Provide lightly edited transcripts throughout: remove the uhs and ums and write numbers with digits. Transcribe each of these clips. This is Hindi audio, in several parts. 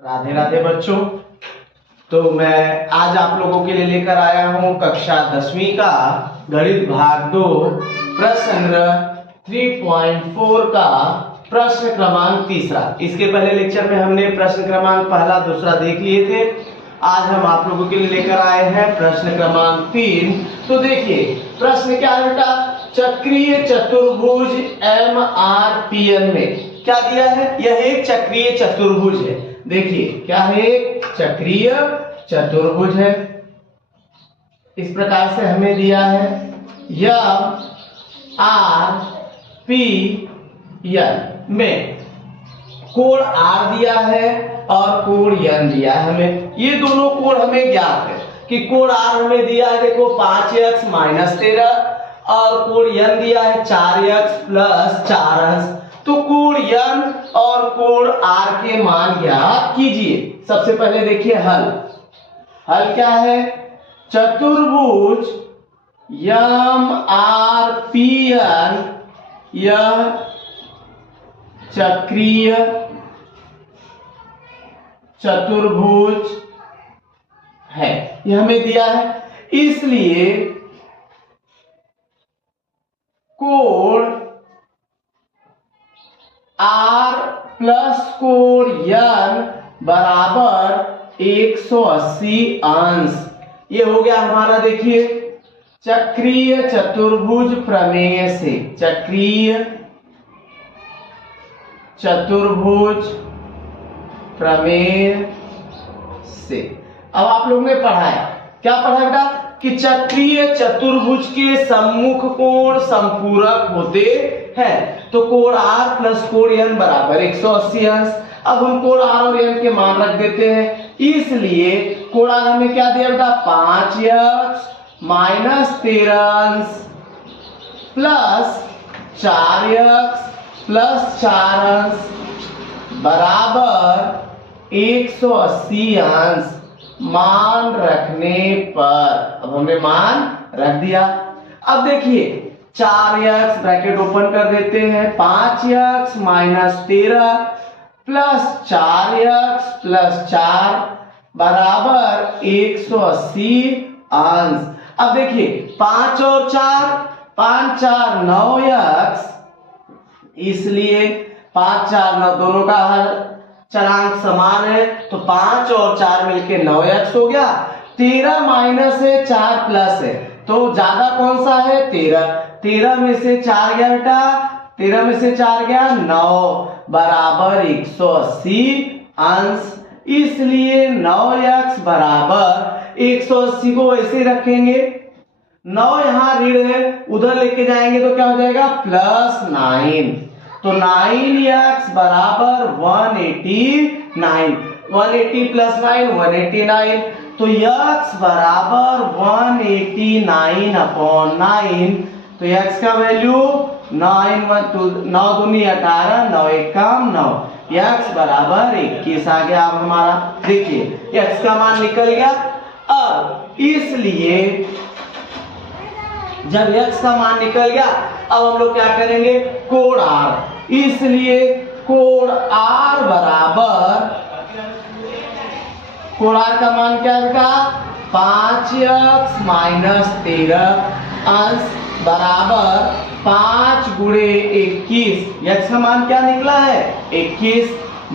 राधे राधे बच्चों। तो मैं आज आप लोगों के लिए लेकर आया हूं कक्षा 10वीं का गणित भाग 2 प्रश्न 3.4 का प्रश्न क्रमांक तीसरा। इसके पहले लेक्चर में हमने प्रश्न क्रमांक पहला दूसरा देख लिए थे। आज हम आप लोगों के लिए लेकर आए हैं प्रश्न क्रमांक 3। तो देखिए प्रश्न क्या है बेटा, चक्रीय चतुर्भुज MRPN में क्या दिया है। यह एक चक्रीय चतुर्भुज है। देखिए क्या है, एक चक्रीय चतुर्भुज है। इस प्रकार से हमें दिया है MRPN में कोण R दिया है और कोण N दिया है हमें। ये दोनों कोण हमें ज्ञात है कि कोण R हमें दिया है, देखो 5x - 13 और कोण N दिया है 4x + 4 तो कोण N और कोण R के मान ज्ञात कीजिए। सबसे पहले देखिए हल क्या है, चतुर्भुज MRPN यह चक्रीय चतुर्भुज है, यह हमें दिया है। इसलिए कोण R प्लस कोण N बराबर 180 अंश। ये हो गया हमारा, देखिए चक्रीय चतुर्भुज प्रमेय से, चक्रीय चतुर्भुज प्रमेय से। अब आप लोगों ने पढ़ा है, क्या पढ़ा बेटा, कि चक्रीय चतुर्भुज के सम्मुख कोण संपूरक होते हैं। तो कोण R प्लस कोण N बराबर 180 अंश। अब हम कोण R और N के मान रख देते हैं। इसलिए कोण R हमें क्या दिया बेटा, 5x - 13 प्लस 4x + 4 बराबर 180 अंश। मान रखने पर, अब हमने मान रख दिया। अब देखिए 4x ब्रैकेट ओपन कर देते हैं, 5x - 13 प्लस 4x + 4 बराबर 180 अंश। अब देखिए 5 और 4, 5 - 4 = 9x, इसलिए 5 - 4 = 9, दोनों का हर चरांक समान है तो 5 और 4 मिलके 9x हो गया। 13 माइनस है 4 प्लस है, तो ज्यादा कौन सा है, 13। 13 में से 4 गया बेटा, 13 में से 4 गया 9 बराबर 180 अंश। इसलिए 9x बराबर 180 को वैसे रखेंगे, 9 यहाँ ऋण है, उधर लेके जाएंगे तो क्या हो जाएगा, +9। तो 9x बराबर 189, 180 + 9 189। तो x बराबर 189/9। तो x का वैल्यू 9 दूनी 18, 9 एकम 9, x बराबर 21 आ गया। अब हमारा देखिए x का मान निकल गया। अब इसलिए जब x का मान निकल गया, अब हम लोग क्या करेंगे, कोण R। इसलिए कोण R बराबर, कोण R का मान क्या होगा, 5x - 13 अंश बराबर 5 × 21। x का मान क्या निकला है, 21 -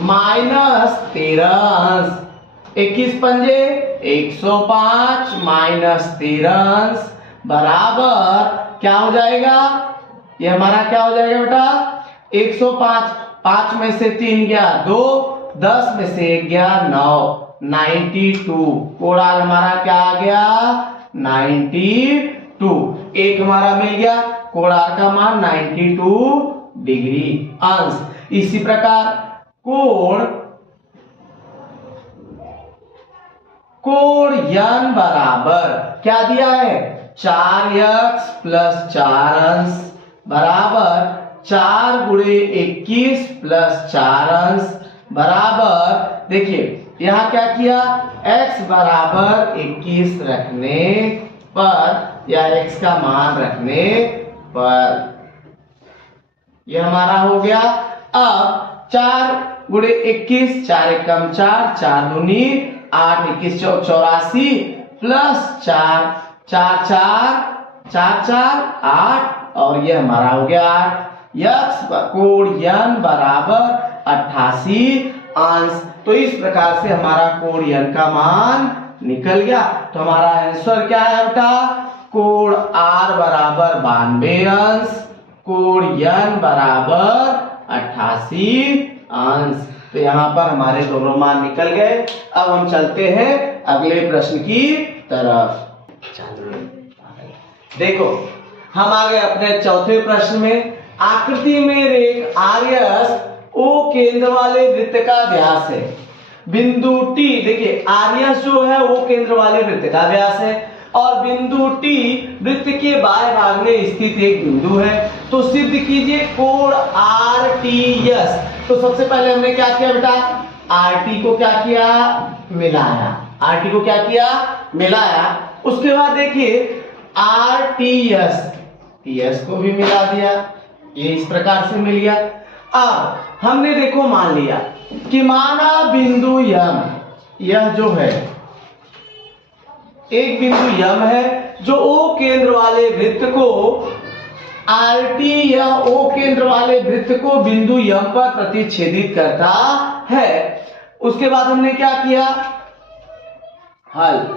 13 अंश। 21 पंजे 105 - 13 अंश बराबर क्या हो जाएगा, ये हमारा क्या हो जाएगा बेटा, 105। 5 में से 3 गया 2, 10 में से 1 गया 9, 92। कोण R हमारा क्या आ गया, 92। एक हमारा मिल गया, कोण R का मान 92 डिग्री अंश। इसी प्रकार कोण N बराबर क्या दिया है, 4x + 4 बराबर 4 × 21 + 4 बराबर, देखिए यहां क्या किया, x बराबर 21 रखने पर या x का मान रखने पर यह हमारा हो गया। अब 4 गुणे 21, 4 एकम 4, 4 दूनी 8, 21 चौक 84 प्लस 4, 4 4 8 और ये हमारा हो गया 8। यक्स कोण यन बराबर 88 अंश। तो इस प्रकार से हमारा कोण यन का मान निकल गया। तो हमारा आंसर क्या है बेटा, कोण आर बराबर 92 अंश, कोण यन बराबर 88 अंश। तो यहाँ पर हमारे दोनों मान निकल गए। अब हम चलते हैं अगले प्रश्न की तरफ। देखो हम आ गए अपने चौथे प्रश्न में। आकृति में रेख आर्यस ओ केंद्र वाले वृत्त का व्यास है। बिंदु टी, देखिए आर्यस जो है वो केंद्र वाले वृत्त का व्यास है और बिंदु टी वृत्त के बाएं भाग में स्थित एक बिंदु है। तो सिद्ध कीजिए कोण आर टी एस। तो सबसे पहले हमने क्या किया बेटा, आर टी को क्या किया, मिलाया। आर टी को क्या किया, मिलाया। उसके बाद देखिए R T S, T S को भी मिला दिया। ये इस प्रकार से मिल गया। अब हमने देखो मान लिया कि माना बिंदु यम, यह जो है एक बिंदु यम है जो ओ केंद्र वाले वृत्त को आर टी या ओ केंद्र वाले वृत्त को बिंदु यम पर प्रतिच्छेदित करता है। उसके बाद हमने क्या किया, हल।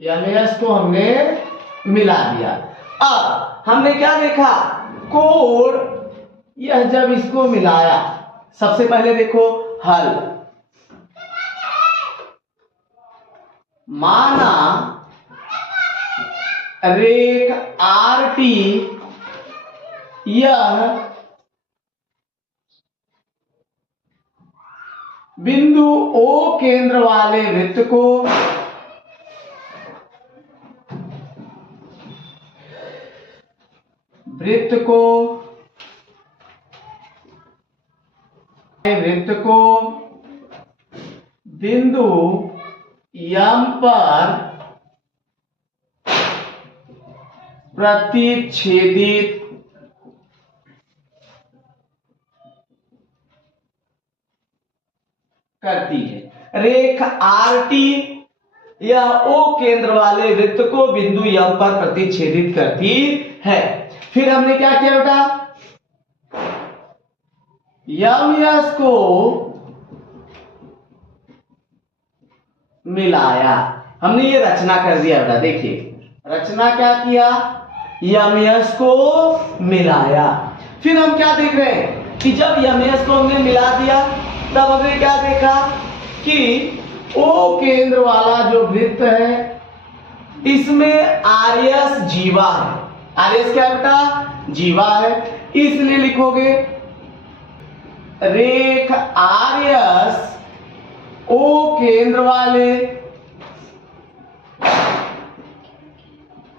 यस को हमने मिला दिया। अब हमने क्या देखा, कोण यह जब इसको मिलाया, सबसे पहले देखो हल। माना रेख आर टी यह बिंदु ओ केंद्र वाले वृत्त को बिंदु यम पर प्रतिच्छेदित करती है। रेख आर टी यह ओ केंद्र वाले वृत्त को बिंदु यम पर प्रतिच्छेदित करती है। फिर हमने क्या किया बेटा, यम यस को मिलाया। हमने ये रचना कर दिया बेटा। देखिए रचना क्या किया, यम यस को मिलाया। फिर हम क्या देख रहे हैं कि जब यम यस को हमने मिला दिया तब हमने क्या देखा कि ओ केंद्र वाला जो वृत्त है इसमें आर्यस जीवा है। आर्यस क्या बेटा, जीवा है। इसलिए लिखोगे रेख आर्यस ओ केंद्र वाले,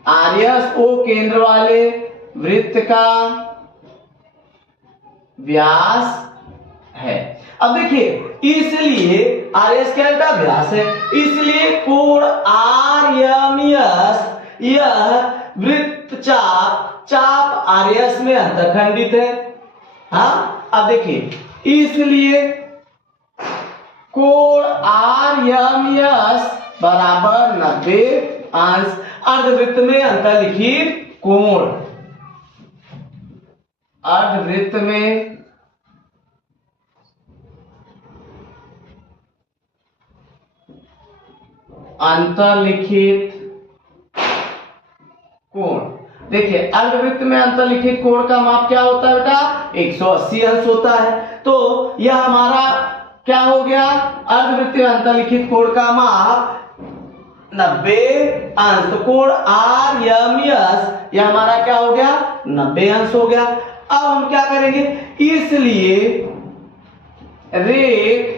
आर्यस ओ केंद्र वाले वृत्त का व्यास है। अब देखिए इसलिए आर्यस क्या बेटा, व्यास है। इसलिए कोण आर यम यस यह वृत्त चाप आर्यस में अंतखंडित है। हाँ, अब देखिए इसलिए कोण आर यम यस बराबर 90 अंश। अर्धवृत्त में अंतर्लिखित कोण, अर्धवृत्त में अंतर्लिखित कोण। देखिए अर्धवृत्त में अंतर्लिखित कोण का माप क्या होता है बेटा, 180 अंश होता है। तो यह हमारा क्या हो गया, अर्धवृत्त में अंतर्लिखित कोण का माप 90 अंश। तो कोण आर यम यस यह हमारा क्या हो गया, 90 अंश हो गया। अब हम क्या करेंगे, इसलिए रेख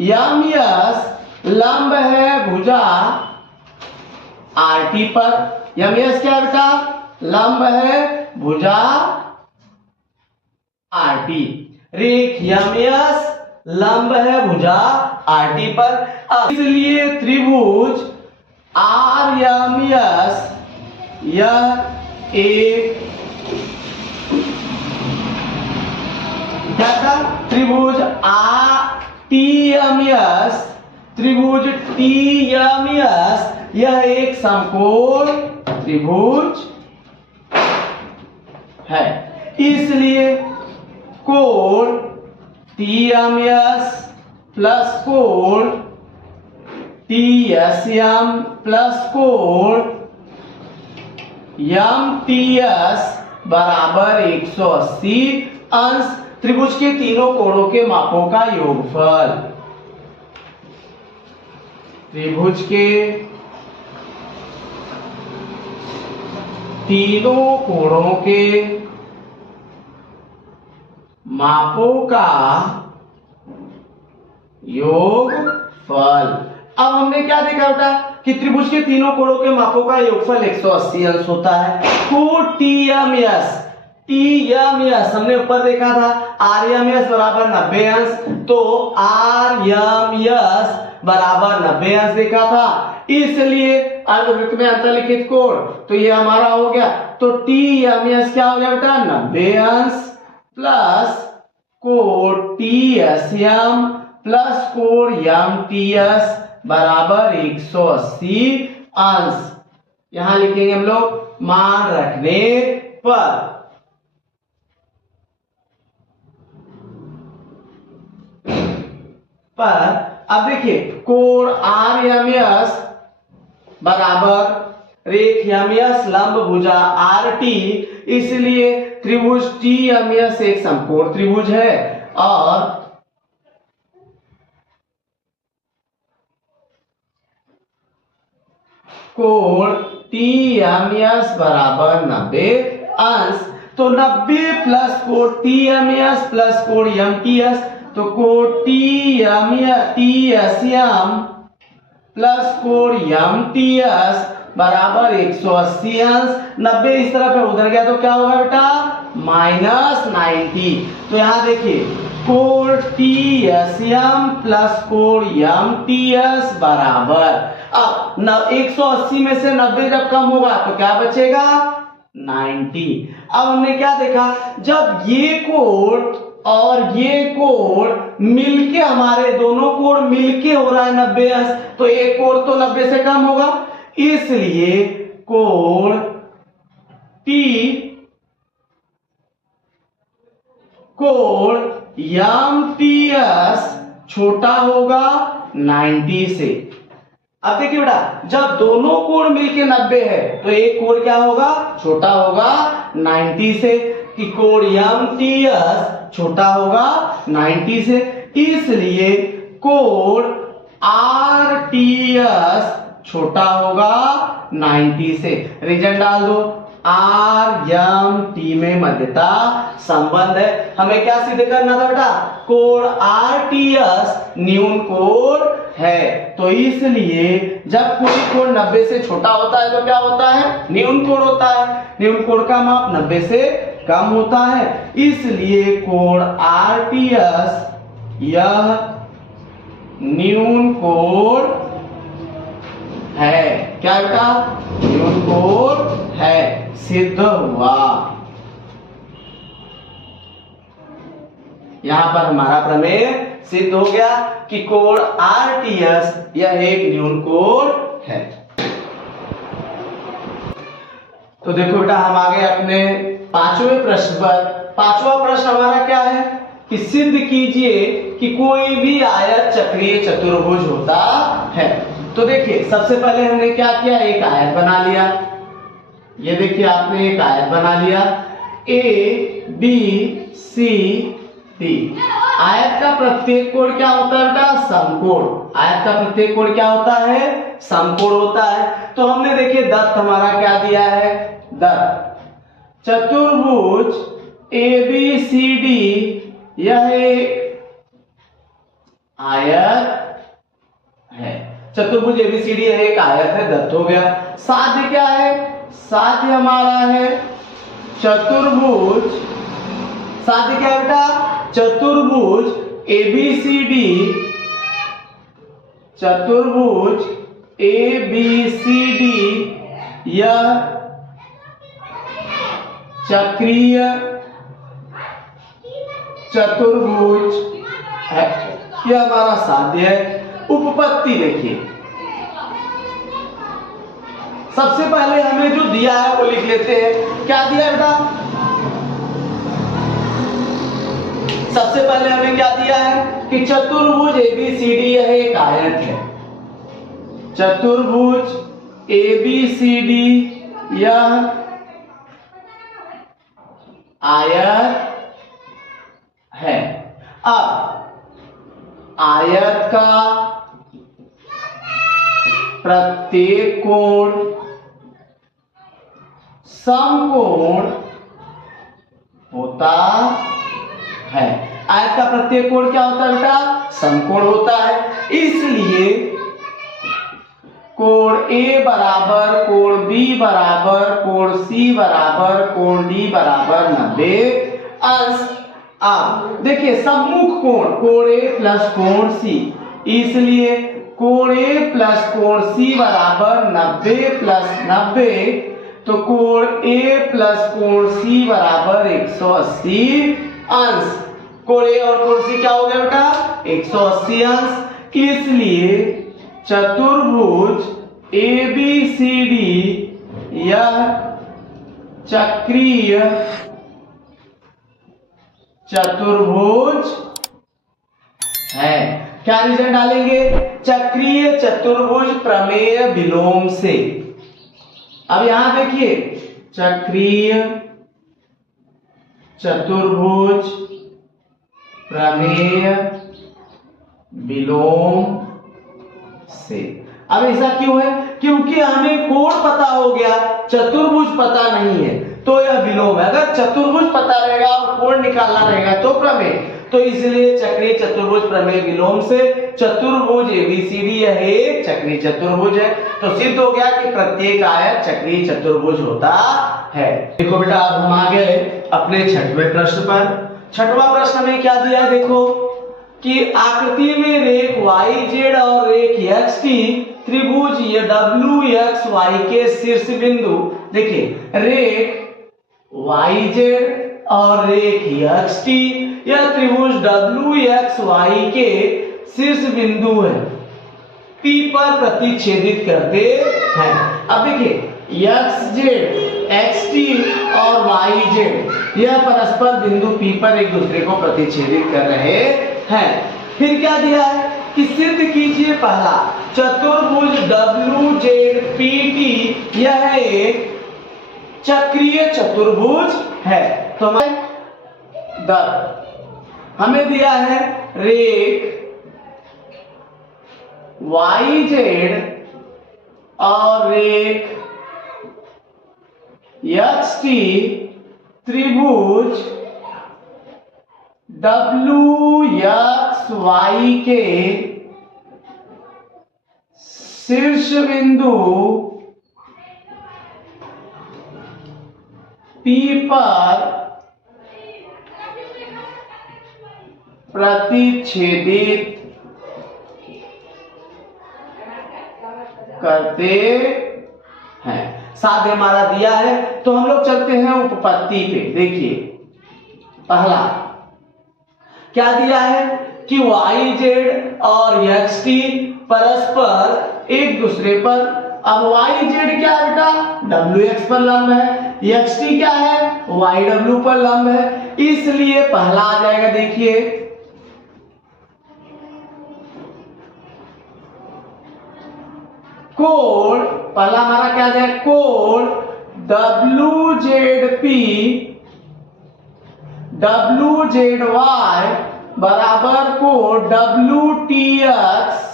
यम यस लंब है भुजा आर टी पर। यम यस क्या बेटा, लंब है भुजा आर टी। रेख यम यस लंब है भुजा आर टी पर। इसलिए त्रिभुज आर यम यस यह एक TMS, त्रिभुज TMS यह एक समकोण त्रिभुज है, इसलिए कोण TMS प्लस कोण TSM प्लस कोण MTS बराबर 180 अंश त्रिभुज के तीनों कोणों के मापों का योगफल। त्रिभुज के तीनों कोणों के मापों का योगफल। अब हमने क्या देखा बेटा कि त्रिभुज के तीनों कोणों के मापों का योगफल 180 अंश होता है। कोण TMS हमने ऊपर देखा था RMS बराबर 90 अंश, तो RMS बराबर 90 अंश देखा था, इसलिए अर्धवृत्त में अंतर्लिखित कोण तो ये हमारा हो गया। तो TMS क्या हो गया बेटा 90 अंश प्लस कोण TSM प्लस कोण MTS बराबर 180 अंश। यहां लिखेंगे हम लोग मान रखने पर। अब देखिए कोण RMS बराबर रेख MS लंब भुजा RT, इसलिए त्रिभुज TMS एक समकोण त्रिभुज है और कोण TMS बराबर 90 अंश। तो 90 प्लस कोण TMS प्लस कोण MTS, तो कोण TSM प्लस कोण MTS बराबर 180 अंश। 90 इस तरफ है उधर गया तो क्या होगा बेटा -90। तो यहां देखिए कोण TSM प्लस कोण MTS बराबर, अब 180 में से 90 जब कम होगा तो क्या बचेगा 90। अब हमने क्या देखा जब ये कोण और ये कोण मिलके, हमारे दोनों कोण मिलके हो रहा है 90 अंश, तो एक कोण तो 90 से कम होगा, इसलिए कोण MTS छोटा होगा 90 से। अब देखिए बेटा जब दोनों कोण मिलके 90 है तो एक कोण क्या होगा छोटा होगा 90 से, कि कोण MTS छोटा होगा 90 से, इसलिए कोण RTS छोटा होगा 90 से। रीजन डाल दो, RMT में मध्यता संबंध है। हमें क्या सिद्ध करना था बेटा कोण RTS न्यून कोण है, तो इसलिए जब कोई कोण 90 से छोटा होता है तो क्या होता है न्यून कोण होता है। न्यून कोण का माप 90 से कम होता है, इसलिए कोण RTS यह न्यून कोण है। क्या बेटा न्यून कोण है, सिद्ध हुआ। यहां पर हमारा प्रमेय सिद्ध हो गया कि कोण RTS यह एक न्यून कोण है। तो देखो बेटा हम आ गए अपने पांचवें प्रश्न पर। पांचवा प्रश्न हमारा क्या है कि सिद्ध कीजिए कि कोई भी आयत चक्रीय चतुर्भुज होता है। तो देखिए सबसे पहले हमने क्या किया, एक आयत बना लिया। ये देखिए आपने एक आयत बना लिया ABCD। आयत का प्रत्येक कोण क्या होता है बेटा समकोण। आयत का प्रत्येक कोण क्या होता है समकोण होता है। तो हमने देखिए दत्त हमारा क्या दिया है, दत्त चतुर्भुज ABCD यह एक आयत है। चतुर्भुज ABCD यह एक आयत है, दत्त हो गया। साध्य क्या है, साध्य हमारा है चतुर्भुज, साध्य क्या है बेटा चतुर्भुज ABCD, चतुर्भुज ABCD यह चक्रीय चतुर्भुज है। यह हमारा साध्य है। उपपत्ति देखिए, सबसे पहले हमें जो दिया है वो लिख लेते हैं। क्या दिया है बेटा? सबसे पहले हमें क्या दिया है कि चतुर्भुज ABCD यह एक आयत है। चतुर्भुज ABCD यह आयत है। अब आयत का प्रत्येक कोण समकोण होता है। आयत का प्रत्येक कोण क्या होता है बेटा? समकोण होता है। इसलिए कोण A बराबर कोण B बराबर कोण C बराबर कोण D बराबर 90 अंश। अब देखिए सम्मुख कोण, कोण A प्लस कोण C, इसलिए कोण A प्लस कोण C बराबर 90 प्लस 90, तो कोण A प्लस कोण C बराबर 180 अंश। कोण A और कोण C क्या हो गया बेटा? 180 अंश। इसलिए चतुर्भुज ABCD यह चक्रीय चतुर्भुज है। क्या रीजन डालेंगे? चक्रीय चतुर्भुज प्रमेय विलोम से। अब यहां देखिए, चक्रीय चतुर्भुज प्रमेय विलोम से। अब ऐसा क्यों है? क्योंकि हमें कोण पता हो गया, चतुर्भुज पता नहीं है, तो यह विलोम है। अगर चतुर्भुज पता रहेगा और कोण निकालना रहेगा तो प्रमेय, तो इसलिए चक्रीय चतुर्भुज प्रमेय विलोम से चतुर्भुज ABCD यह एक चक्रीय चतुर्भुज है। तो सिद्ध हो गया कि प्रत्येक आयत चक्रीय चतुर्भुज होता है। देखो बेटा, अब हम आ गए अपने छठवें प्रश्न पर। छठवां प्रश्न में क्या दिया है देखो, कि आकृति में रेख YZ और रेख XT त्रिभुज WXY के शीर्ष बिंदु, देखिए रेख YZ और रेख XT यह त्रिभुज WXY के शीर्ष बिंदु है, P पर प्रतिच्छेदित करते हैं। अब देखिए XZ, XT और YZ यह परस्पर बिंदु P पर एक दूसरे को प्रतिच्छेदित कर रहे हैं। फिर क्या दिया है कि सिद्ध कीजिए पहला, चतुर्भुज WZPT यह एक चक्रीय चतुर्भुज है। तो हमें दिया है रेख YZ और रेख XT त्रिभुज WXY के शीर्ष बिंदु P पर प्रतिच्छेदित करते हैं। साध्य हमारा दिया है, तो हम लोग चलते हैं उपपत्ति पे। देखिए पहला क्या दिया है कि YZ और XT परस्पर एक दूसरे पर, अब YZ क्या है बेटा? WX पर लंब है, XT क्या है? YW पर लंब है, इसलिए पहला आ जाएगा। देखिए कोण, पहला हमारा क्या है? कोण WZY बराबर कोण WTX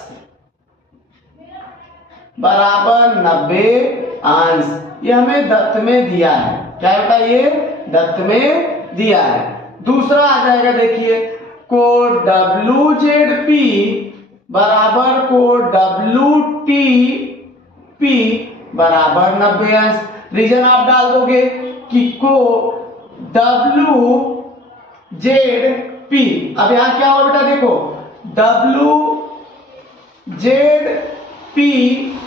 बराबर 90 अंश। ये हमें दत्त में दिया है। क्या बेटा? ये दत्त में दिया है। दूसरा आ जाएगा, देखिए कोण WZP बराबर कोण WTP बराबर 90 अंश। रीजन आप डाल दोगे कि को WZP, अब यहां क्या हो बेटा? देखो WZP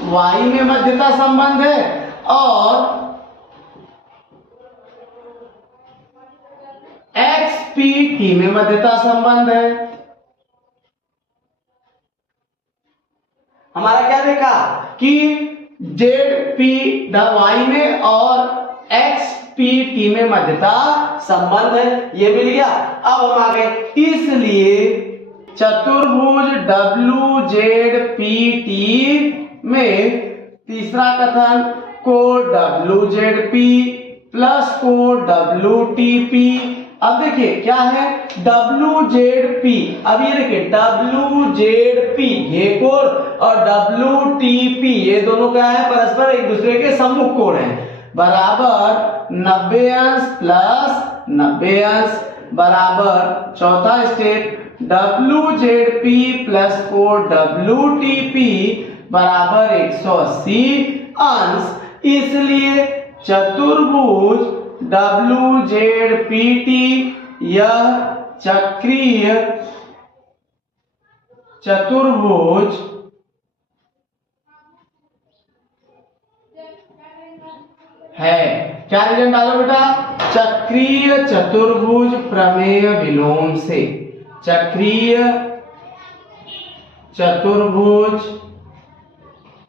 Y में मध्यता संबंध है और XP T में मध्यता संबंध है। कि जेड पी वाई में और एक्स पी टी में मध्यता संबंध है, ये मिल गया। अब हम आ गए, इसलिए चतुर्भुज डब्ल्यू जेड पी टी में तीसरा कथन को डब्ल्यू जेड पी प्लस को डब्ल्यू टी पी। अब देखिए क्या है डब्ल्यू जेड पी, अब ये देखिए डब्ल्यू जेड पी ये कोण और डब्ल्यू टी पी ये दोनों क्या है परस्पर एक दूसरे के सम्मुख कोण है, बराबर 90 अंश प्लस 90 अंश बराबर चौथा step W Z P plus को डब्ल्यू टी पी बराबर 180 अंश। इसलिए चतुर्भुज डब्ल्यू जेड पी टी यह चक्रीय चतुर्भुज है। क्या रीजन डालो बेटा, चक्रीय चतुर्भुज प्रमेय विलोम से, चक्रीय चतुर्भुज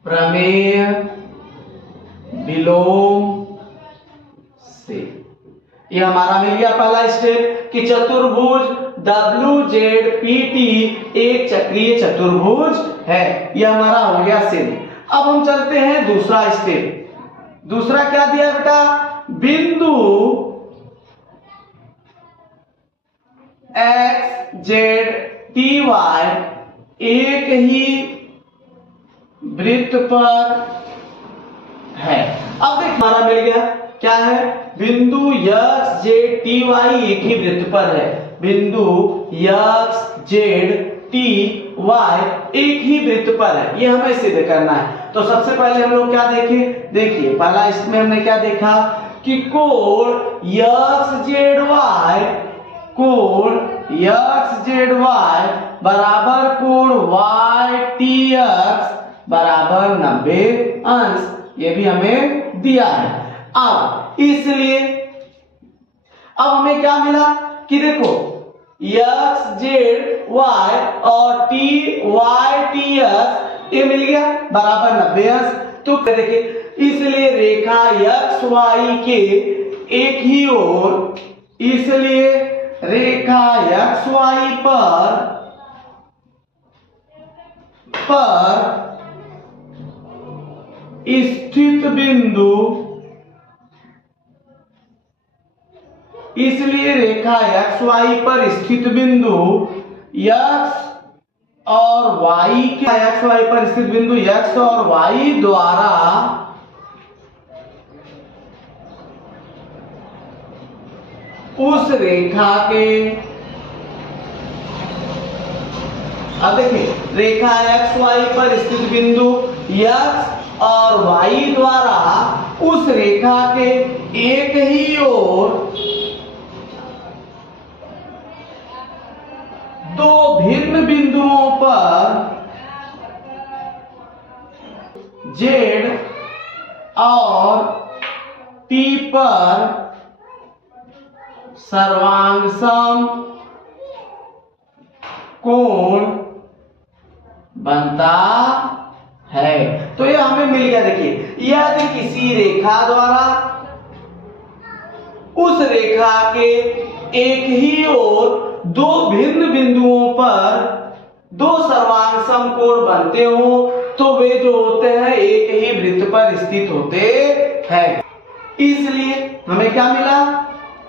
प्रमेय विलोम से। ये हमारा मिल गया पहला स्टेप कि चतुर्भुज डब्ल्यू जेड पी टी एक चक्रीय चतुर्भुज है, यह हमारा हो गया सिद्ध। अब हम चलते हैं दूसरा स्टेप। दूसरा क्या दिया बेटा, बिंदु एक्स जेड टी वाई एक ही वृत्त पर है। अब देख हमारा मिल गया क्या है, बिंदु एक्स जेड टी वाई एक ही वृत्त पर है, बिंदु एक्स जेड टी वाई एक ही वृत्त पर है, ये हमें सिद्ध करना है। तो सबसे पहले हम लोग क्या देखें, देखिए पहला इसमें हमने क्या देखा कि कोण एक्स जेड वाई, कोण एक्स जेड वाई बराबर कोण वाई टी एक्स बराबर 90 अंश, ये भी हमें दिया है। अब इसलिए अब हमें क्या मिला कि देखो एक्स जेड वाई और टी वाई टी एक्स ये मिल गया बराबर 90 अंश। तो देखिए इसलिए रेखा एक्स वाई के एक ही ओर, इसलिए रेखा एक्स वाई पर स्थित बिंदु, इसलिए रेखा एक्स वाई पर स्थित बिंदु एक्स और वाई के, एक्स वाई पर स्थित बिंदु एक्स और वाई द्वारा उस रेखा के, अब देखिए रेखा एक्स वाई पर स्थित बिंदु एक्स और वाई द्वारा उस रेखा के एक ही ओर दो भिन्न बिंदुओं पर जेड और टी पर सर्वांगसम कोण बनता है। तो ये हमें मिल गया। देखिए यदि किसी रेखा द्वारा उस रेखा के एक ही ओर दो भिन्न बिंदुओं पर दो सर्वांगसम कोण बनते हो तो वे जो होते हैं एक ही वृत्त पर स्थित होते हैं। इसलिए हमें क्या मिला,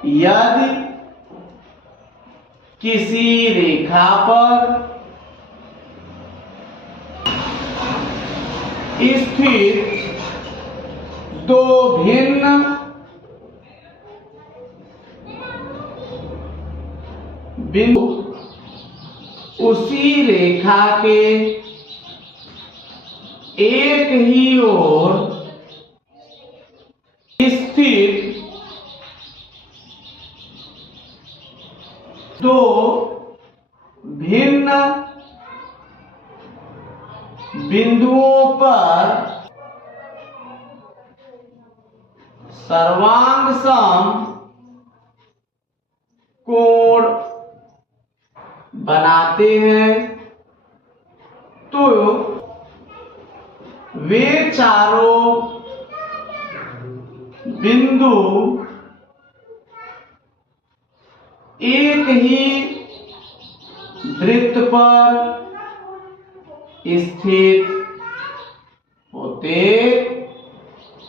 यदि किसी रेखा पर स्थित दो भिन्न बिंदु उसी रेखा के एक ही ओर स्थित दो भिन्न बिंदुओं पर सर्वांगसम कोण बनाते हैं तो वे चारों बिंदु एक ही वृत्त पर स्थित होते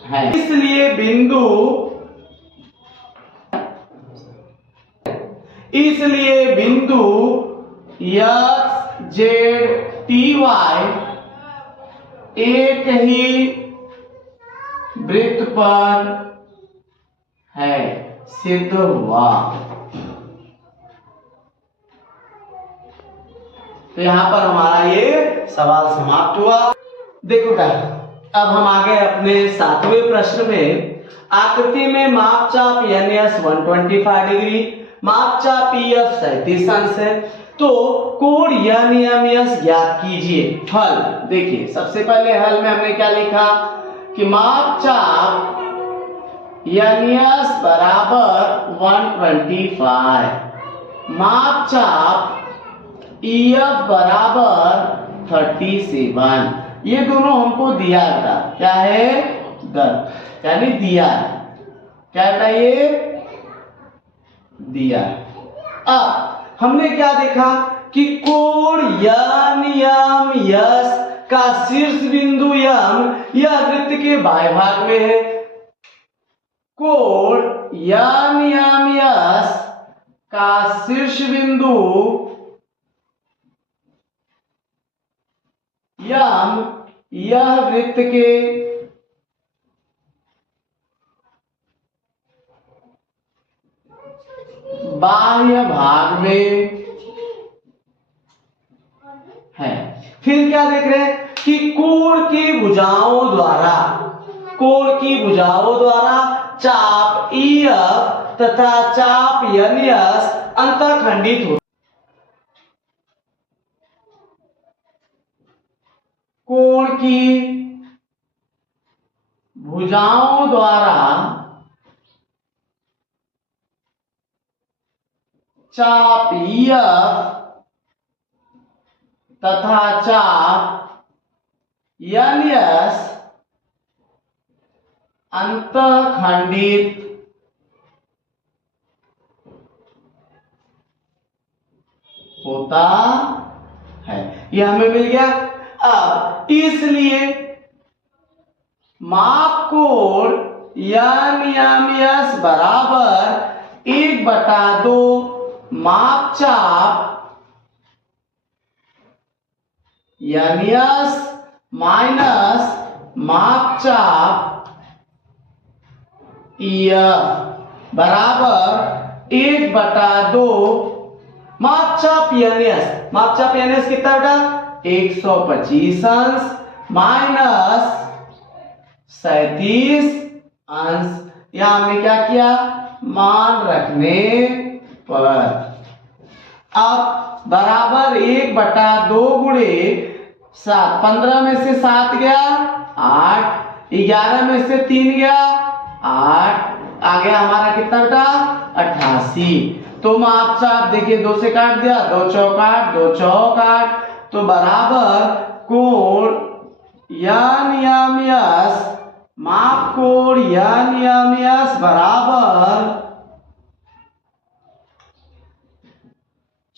हैं, इसलिए बिंदु x, z, t, y एक ही वृत्त पर है, सिद्ध हुआ। तो यहां पर हमारा ये सवाल समाप्त हुआ। देखो क्या, अब हम आ गए अपने 7वें प्रश्न में। आकृति में मापचाप NS 125 डिग्री, मापचाप PF 37 अंश है, तो कोण NMS ज्ञात कीजिए। हल देखिए, सबसे पहले हल में हमने क्या लिखा कि मापचाप NS बराबर 125, मापचाप EF बराबर 37, ये दोनों हमको दिया था। क्या है? दर, यानी दिया। क्या था ये? दिया। अब हमने क्या देखा कि कोण NMS का शीर्ष बिंदु M यह वृत्त के बाएं भाग में है। कोण NMS का शीर्ष बिंदु M यह वृत्त के बाह्य भाग में है। फिर क्या देख रहे हैं कि कोण की भुजाओं द्वारा चाप EF तथा चाप NS अंतःखंडित होते। कोण की भुजाओं द्वारा चाप EF तथा चाप NS अंतःखंडित होता है। यह हमें मिल गया। अब इसलिए माप कोण NMS बराबर 1/2 मापचाप NS माइनस मापचाप EF बराबर 1/2 मापचाप NS कितना बेटा? 125 अंश माइनस 37 अंश। यहां हमने क्या किया? मान रखने पर अब बराबर 1/2 गुणे 7, 15 में से 7 गया 8, 11 में से 3 गया 8, आ गया हमारा कितना बेटा? 88। तो मापचाप देखिए 2 से काट दिया, 2 चौक 8, 2 चौक 8, तो बराबर कोण NMS, माप कोण NMS बराबर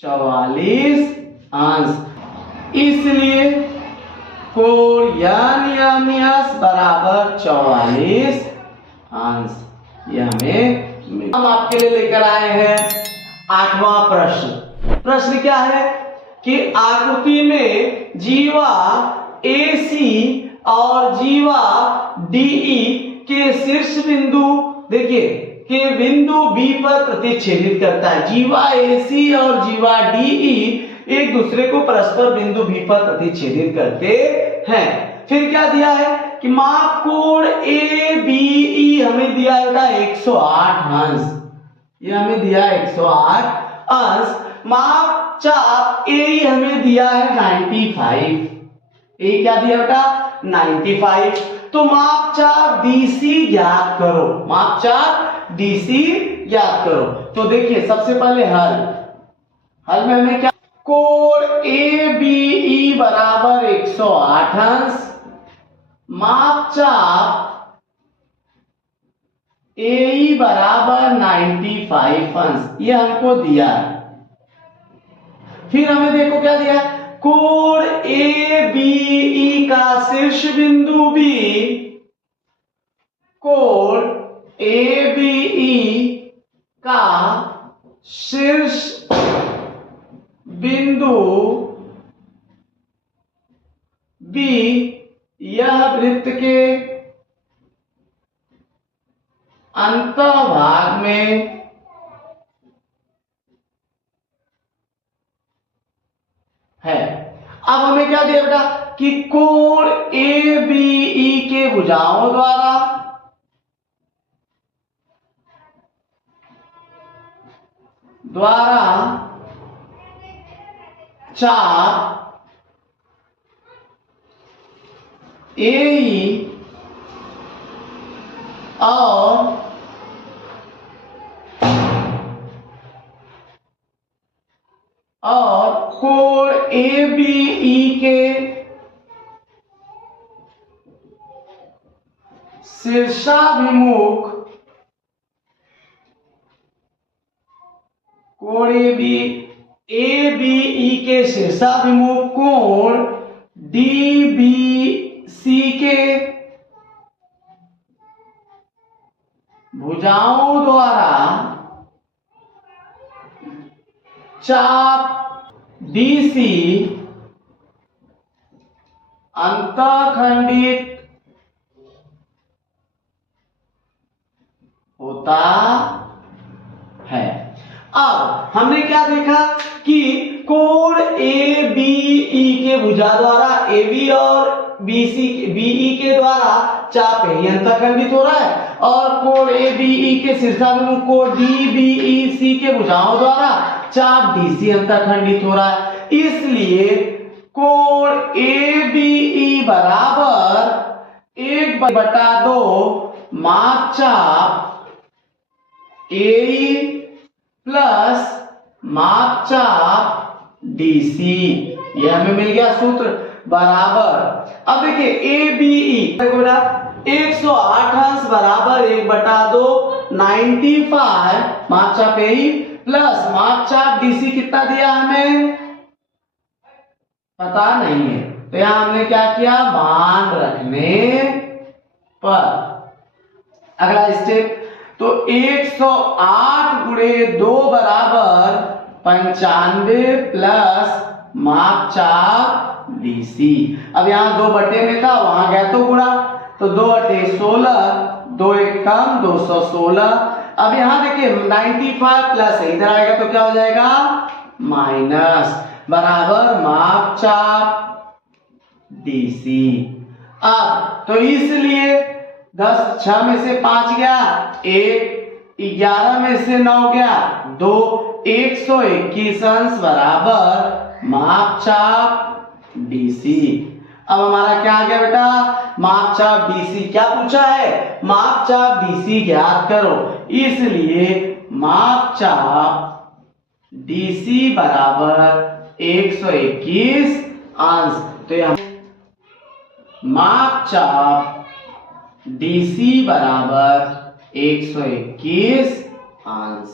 44 अंश। इसलिए कोण NMS बराबर 44 अंश। यह हमें हम आपके लिए लेकर आए हैं 8वां प्रश्न। प्रश्न क्या है कि आकृति में जीवा AC और जीवा DE के शीर्ष बिंदु देखिए के बिंदु B पर प्रतिच्छेदित करता है। जीवा AC और जीवा DE एक दूसरे को परस्पर बिंदु B पर प्रतिच्छेदित करते हैं। फिर क्या दिया है कि माप कोण ABE हमें दिया है 108 अंश। ये हमें दिया है 108 अंश। माप चाप AE हमें दिया है 95। ए क्या दिया बेटा? 95। तो माप चाप DC ज्ञात करो। माप चाप DC ज्ञात करो। तो देखिए सबसे पहले हल में हमें क्या? कोण ABE बराबर 108 अंश माप चाप AE बराबर 95 अंश, ये हमको दिया है। फिर हमें देखो क्या दिया, कोण ABE का शीर्ष बिंदु भी, कोण ABE का शीर्ष बिंदु B यह वृत्त के अंतभाग में है। अब हमें क्या दिया बेटा कि कोण ABE के भुजाओं द्वारा चाप AE और कोण ABE के शीर्षाभिमुख, कोण ABE के शीर्षाभिमुख कोण DBC के भुजाओं द्वारा चाप DC अंतःखंडित होता है। अब हमने क्या देखा कि कोण ABE के भुजा द्वारा AB और BE के द्वारा चाप AE अंतःखंडित हो रहा है, और कोण ABE के शीर्षाभिमुख कोण DBEC के भुजाओं द्वारा चाप DC अंतःखंडित हो रहा है। इसलिए कोण ABE बराबर 1/2 माप चाप AE प्लस माप चाप DC, यह हमें मिल गया सूत्र बराबर। अब देखिए ABE 108 अंश बराबर 1/2 95 माप चाप AE प्लस माप चाप DC कितना दिया हमें पता नहीं है, तो यहां हमने क्या किया, मान रखने पर। अगला स्टेप, तो 108 गुणे 2 बराबर 95 प्लस माप चाप DC। अब यहाँ 2 बटे में था, वहां गया तो गुणा, तो 2 बटे 16, 2 एक कम 216। अब यहाँ देखिए 95 प्लस इधर आएगा तो क्या हो जाएगा माइनस, बराबर माप चाप DC। अब तो इसलिए 10 6 में से 5 गया 1, 11 में से 9 गया 2, 121 अंश बराबर माप चाप DC। अब हमारा क्या आ गया बेटा, माप चाप DC क्या पूछा है, माप चाप DC ज्ञात करो, इसलिए माप चाप DC बराबर 121 अंश। तो यहां माप चाप DC बराबर 121 अंश।